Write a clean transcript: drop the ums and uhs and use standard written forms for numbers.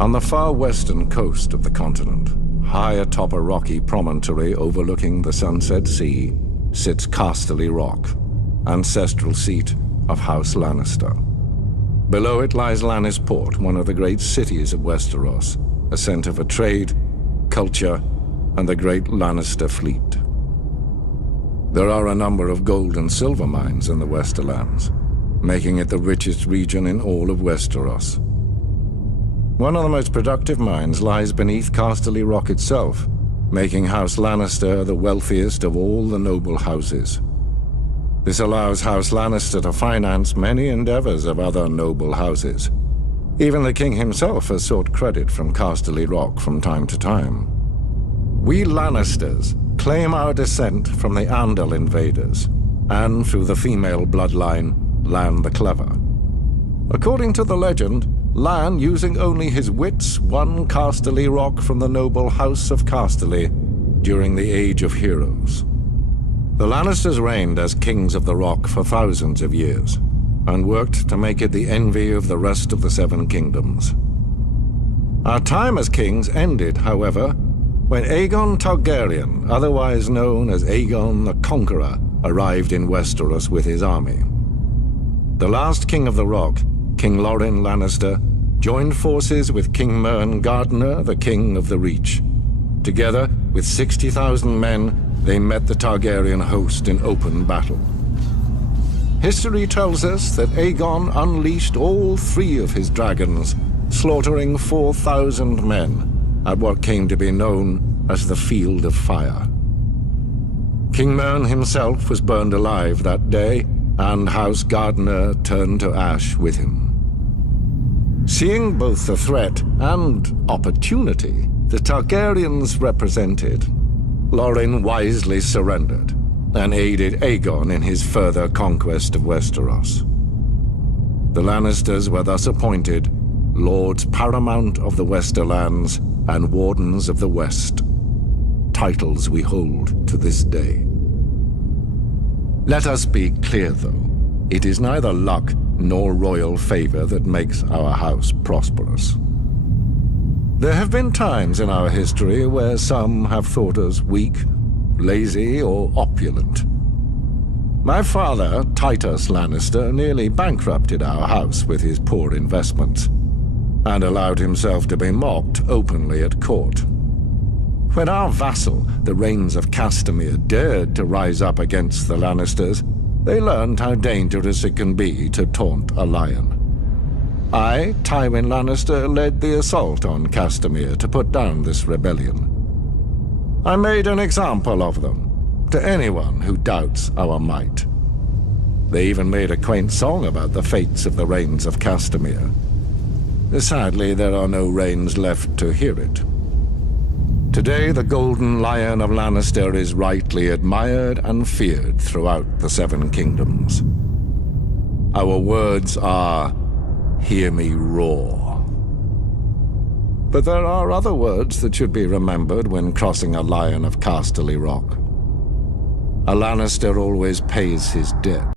On the far western coast of the continent, high atop a rocky promontory overlooking the Sunset Sea, sits Casterly Rock, ancestral seat of House Lannister. Below it lies Lannisport, one of the great cities of Westeros, a center for trade, culture, and the great Lannister fleet. There are a number of gold and silver mines in the Westerlands, making it the richest region in all of Westeros. One of the most productive mines lies beneath Casterly Rock itself, making House Lannister the wealthiest of all the noble houses. This allows House Lannister to finance many endeavors of other noble houses. Even the king himself has sought credit from Casterly Rock from time to time. We Lannisters claim our descent from the Andal invaders, and through the female bloodline, Lann the Clever. According to the legend, Lann, using only his wits, won Casterly Rock from the noble House of Casterly during the Age of Heroes. The Lannisters reigned as kings of the Rock for thousands of years, and worked to make it the envy of the rest of the Seven Kingdoms. Our time as kings ended, however, when Aegon Targaryen, otherwise known as Aegon the Conqueror, arrived in Westeros with his army. The last king of the Rock, King Loren Lannister, joined forces with King Mern Gardener, the king of the Reach. Together, with 60,000 men, they met the Targaryen host in open battle. History tells us that Aegon unleashed all 3 of his dragons, slaughtering 4,000 men at what came to be known as the Field of Fire. King Mern himself was burned alive that day, and House Gardener turned to ash with him. Seeing both the threat and opportunity the Targaryens represented, Loren wisely surrendered and aided Aegon in his further conquest of Westeros. The Lannisters were thus appointed Lords Paramount of the Westerlands and Wardens of the West, titles we hold to this day. Let us be clear, though. It is neither luck nor royal favor that makes our house prosperous. There have been times in our history where some have thought us weak, lazy, or opulent. My father, Titus Lannister, nearly bankrupted our house with his poor investments, and allowed himself to be mocked openly at court. When our vassal, the Rains of Castamere, dared to rise up against the Lannisters, they learned how dangerous it can be to taunt a lion. I, Tywin Lannister, led the assault on Castamere to put down this rebellion. I made an example of them, to anyone who doubts our might. They even made a quaint song about the fates of the Rains of Castamere. Sadly, there are no Rains left to hear it. Today, the Golden Lion of Lannister is rightly admired and feared throughout the Seven Kingdoms. Our words are, "Hear me roar." But there are other words that should be remembered when crossing a lion of Casterly Rock. A Lannister always pays his debt.